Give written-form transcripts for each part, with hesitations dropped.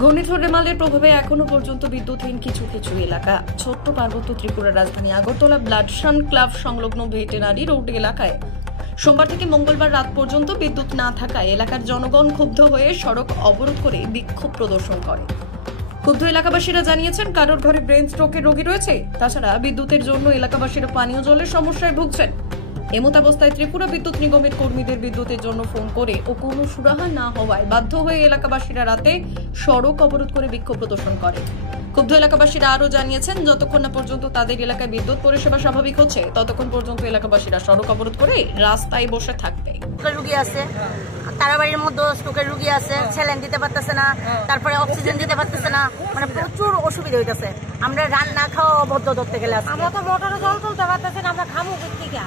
ঘূর্ণিঝড় রেমালের প্রভাবে এখনো পর্যন্ত বিদ্যুৎহীন কিছু কিছু এলাকা। ছোট্ট পার্বত্য ত্রিপুরার রাজধানী আগরতলা ব্লাডসান ক্লাব সংলগ্ন ভেটেনারি রোড এলাকায় সোমবার থেকে মঙ্গলবার রাত পর্যন্ত বিদ্যুৎ না থাকায় এলাকার জনগণ ক্ষুব্ধ হয়ে সড়ক অবরোধ করে বিক্ষোভ প্রদর্শন করে। ক্ষুব্ধ এলাকাবাসীরা জানিয়েছেন, কারোর ঘরে ব্রেন স্ট্রোকের রোগী রয়েছে। তাছাড়া বিদ্যুতের জন্য এলাকাবাসীরা পানীয় জলের সমস্যায় ভুগছেন। এমতাবস্থায় ত্রিপুরা বিদ্যুৎ নিগমের কর্মীদের বিদ্যুতের জন্য ফোন করে ও কোনো সুরাহা না হওয়ায় বাধ্য হয়ে এলাকাবাসীরা রাতে সড়ক অবরোধ করে বিক্ষোভ প্রদর্শন করে। ক্ষুব্ধ এলাকাবাসীরা আরও জানিয়েছেন, যতক্ষণ না পর্যন্ত তাদের এলাকায় বিদ্যুৎ পরিষেবা স্বাভাবিক হচ্ছে ততক্ষণ পর্যন্ত এলাকাবাসীরা সড়ক অবরোধ করে রাস্তায় বসে থাকবে। রুগী আছে, তারাবাড়ির মধ্যে স্ট্রোকের রুগী আছে, স্যালাইন দিতে পারতেছে না, তারপরে অক্সিজেন দিতে পারতেছে না, মানে প্রচুর অসুবিধা হইতেছে। আমরা রান্না খাওয়া অবদ্ধ ধরতে গেলে আমরা তো মোটরে জল তুলতে পারতেছি না, আমরা খামু থেকে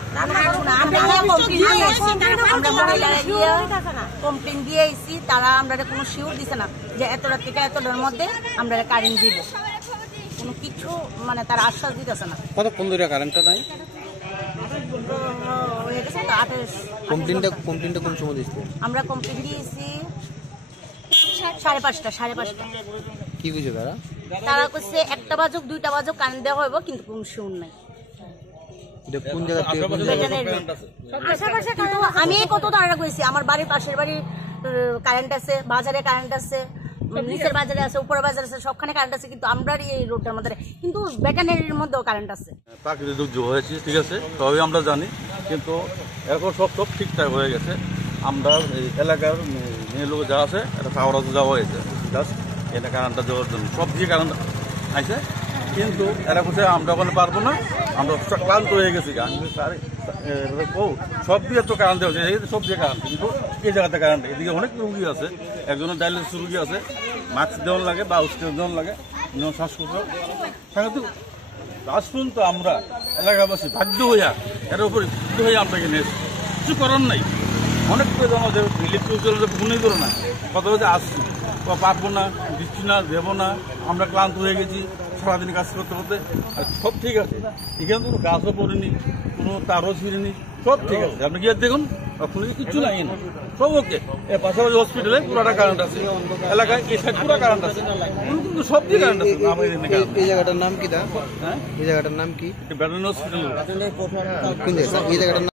কমপ্লেন দিয়ে আইছি, তারা আমরা কোনো শিওর দিছে না যে এতটা থেকে এতটার মধ্যে আমরা কারেন্ট দিব, কোনো কিছু মানে তারা আশ্বাস দিতেছে না। কতক্ষণ ধরে কারেন্টটা নাই? কমপ্লেনটা কোন সময় দিয়েছিল? আমরা কমপ্লেন দিয়েছি 5:30। কি বুঝে তারা কইছে 1টা বাজুক 2টা বাজুক কারেন্ট দেওয়া হইব, কিন্তু কোনো শিওর নাই। কোন জায়গা থেকে? কিন্তু আমি কত তারা কইছি, আমার বাড়ির পাশের বাড়ির কারেন্ট আছে, বাজারে কারেন্ট আছে, নিচের বাজারে আছে, উপরের বাজারে আছে, সবখানে কারেন্ট আছে, কিন্তু আমরা এই রোডটার মধ্যে কিন্তু ব্যাটারির মধ্যেও কারেন্ট আছে। প্রাকৃতিক দুর্যোগ হয়েছে, ঠিক আছে, তবে আমরা জানি, কিন্তু এখন সব ঠিকঠাক হয়ে গেছে। আমরা এই এলাকার মেয়ে লোক যা আছে এটা খাওয়াতে যাওয়া হয়েছে, জাস্ট এটা কারেন্টটা দেওয়ার জন্য সব দিয়ে কারেন্ট আছে, কিন্তু এরা বলছে আমরা ওখানে পারবো না, আমরা ক্লান্ত হয়ে গেছি। সব দিয়ে তো কারেন্ট দেওয়া হয়েছে, সব দিয়ে কারেন্ট, কিন্তু এই জায়গাতে কারেন্ট। এদিকে অনেক রুগী আছে, একজনের ডায়ালিসিস রুগী আছে, মাস্ক দেওয়ার লাগে বা অক্সিজেন দেওয়ার লাগে, শ্বাসকষ্ট। কিন্তু রাষ্ট্রন তো আমরা এলাকাবাসী বাধ্য হইয়া এর উপরে বাধ্য হয়ে আমরা কিনে কিছু করার নাই। অনেক আমাদের ইলেকট্রিক ফোনই করে না, কত হচ্ছে আসছি পারবো না, দিচ্ছি না, দেবো না, আমরা ক্লান্ত হয়ে গেছি সারাদিন কাজ করতে করতে। সব ঠিক আছে, এখানে কোনো গাছও পড়েনি, কোনো তারও ছিঁড়েনি, সব ঠিক আছে। আপনি গিয়ে দেখুন, কোনো কিছু নাই না, সব ওকে। এর পাশাপাশি হসপিটালে পুরাটা কারেন্ট আছে, এলাকায় এই সাইড পুরা কারেন্ট আছে, কিন্তু সব দিয়ে কারেন্ট আছে। এই জায়গাটার নাম কি? হ্যাঁ, এই জায়গাটার নাম কি? Battery hospital. কোন জায়গা? এই জায়গাটার